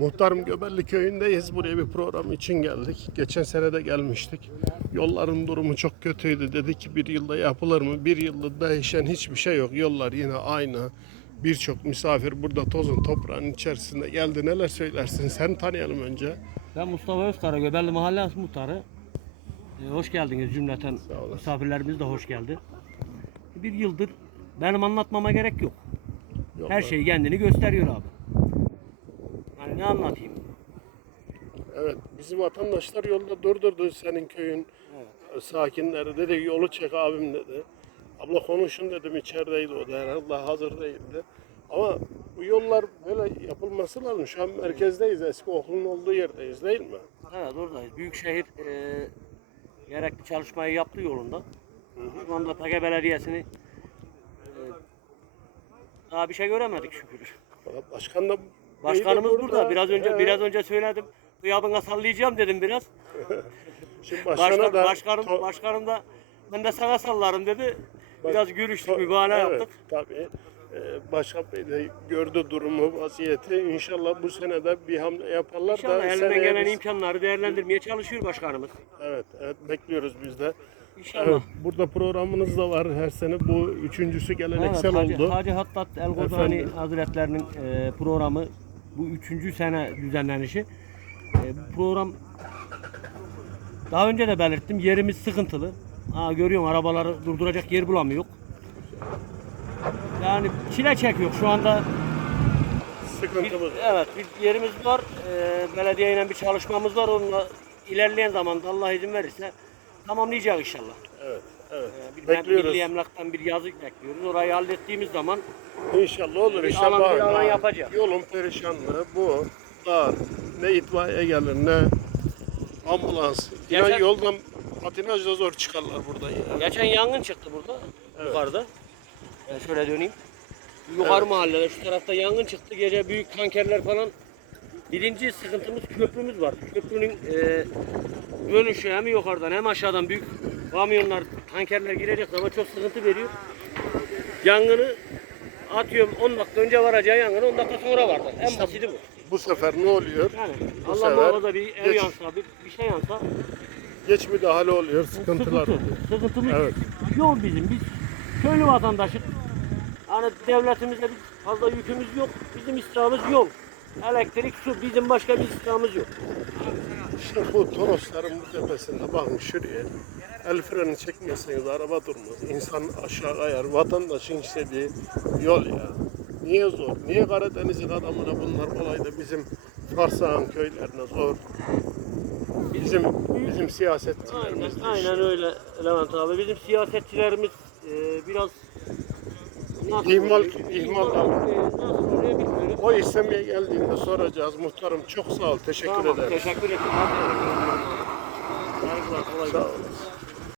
Muhtarım Göbelli köyündeyiz. Buraya bir program için geldik. Geçen sene de gelmiştik. Yolların durumu çok kötüydü. Dedik ki bir yılda yapılır mı? Bir yılda değişen hiçbir şey yok. Yollar yine aynı. Birçok misafir burada tozun toprağın içerisinde geldi. Neler söylersin? Sen tanıyalım önce. Ben Mustafa Özkara, Göbelli Mahalle Muhtarı. Ee, hoş geldiniz cümleten. Misafirlerimiz de hoş geldi. Bir yıldır benim anlatmama gerek yok. Yollar- Her şey kendini gösteriyor abi. Ne anlatayım? Evet. Bizim vatandaşlar yolda durdurdu senin köyün sakinleri. Dedi yolu çek abim dedi. Abla konuşun dedim içerideydi o da herhalde hazır değildi. Ama bu yollar böyle yapılması lazım. Şu an merkezdeyiz. Eski okulun olduğu yerdeyiz değil mi? Evet oradayız. Büyükşehir e, gerekli çalışmayı yaptı yolunda. Şu anda Tage Belediyesi'ni e, daha bir şey göremedik şükür. Başkan da Başkanımız beydi burada. Biraz önce Evet. biraz önce söyledim. Kıyabına sallayacağım dedim biraz. Şimdi başkana Başkan, da başkanım, to- başkanım da ben de sana sallarım dedi. Biraz görüştük, to- mübalağa evet, yaptık. Tabii. Ee, Başkan Bey de gördü durumu, vaziyeti. İnşallah bu sene de bir hamle yaparlar İnşallah da elinden seneye gelen biz- imkanları değerlendirmeye çalışıyor başkanımız. Evet, evet bekliyoruz biz de. İnşallah. Evet, burada programınız da var her sene. Bu üçüncüsü geleneksel Hacı, oldu. Hacı Hattat El Efendim? Hazretlerinin e, programı bu üçüncü sene düzenlenişi. E, bu program daha önce de belirttim yerimiz sıkıntılı. Ha, görüyorsun arabaları durduracak yer bulamıyor. Yani çile çekiyor şu anda Bir- Sıkıntımız. evet bir yerimiz var. Ee, belediyeyle bir çalışmamız var. Onunla ilerleyen zamanda Allah izin verirse tamamlayacağız inşallah. Evet, evet. Ee, bir Bekliyoruz. Milli Emlak'tan bir yazı bekliyoruz. Orayı hallettiğimiz zaman İnşallah olur. Bir İnşallah. alan- bir alan yapacağız. Yolun perişanlığı bu. Dar. Ne itfaiye gelir ne ambulans. İnan Gerçek- yoldan patinajla zor çıkarlar burada ya. geçen yangın çıktı burada yukarıda. Ben şöyle döneyim. Yukarı mahallede şu tarafta yangın çıktı. Gece büyük tankerler falan. Birinci sıkıntımız köprümüz var. Köprünün e, dönüşü hem yukarıdan hem aşağıdan büyük kamyonlar, tankerler girecek zaman çok sıkıntı veriyor. Yangını atıyorum 10 dakika önce varacağı yangını 10 dakika sonra vardı. En basiti bu. Bu sefer ne oluyor? Yani Bu Allah sefer muhafaza bir ev geç- yansa, bir, bir şey yansa Geç müdahale oluyor, sıkıntılar sıkıntı. oluyor. Sıkıntımız Evet. yol bizim. Biz köylü vatandaşız. Hani devletimizde bir fazla yükümüz yok. Bizim istirhamız yol. Elektrik, su. Bizim başka bir istirhamız yok. İşte bu Torosların bu tepesinde bakın şuraya. El freni çekmezseniz araba durmaz. İnsan aşağı kayar. Vatandaşın istediği yol ya. Niye zor? Niye Karadeniz'in adamına bunlar kolay da bizim Farsağın köylerine zor? Bizim bizim Aynen, siyasetçilerimiz aynen işte. öyle Levent abi. Bizim siyasetçilerimiz e, biraz nasıl İhmal- oluyor? ihmal e, nasıl oluyor bilmiyorum. O istemeye geldiğinde soracağız. Muhtarım çok sağ ol. Teşekkür Tamam, ederim. teşekkür ederim. Saygılar, kolay gelsin.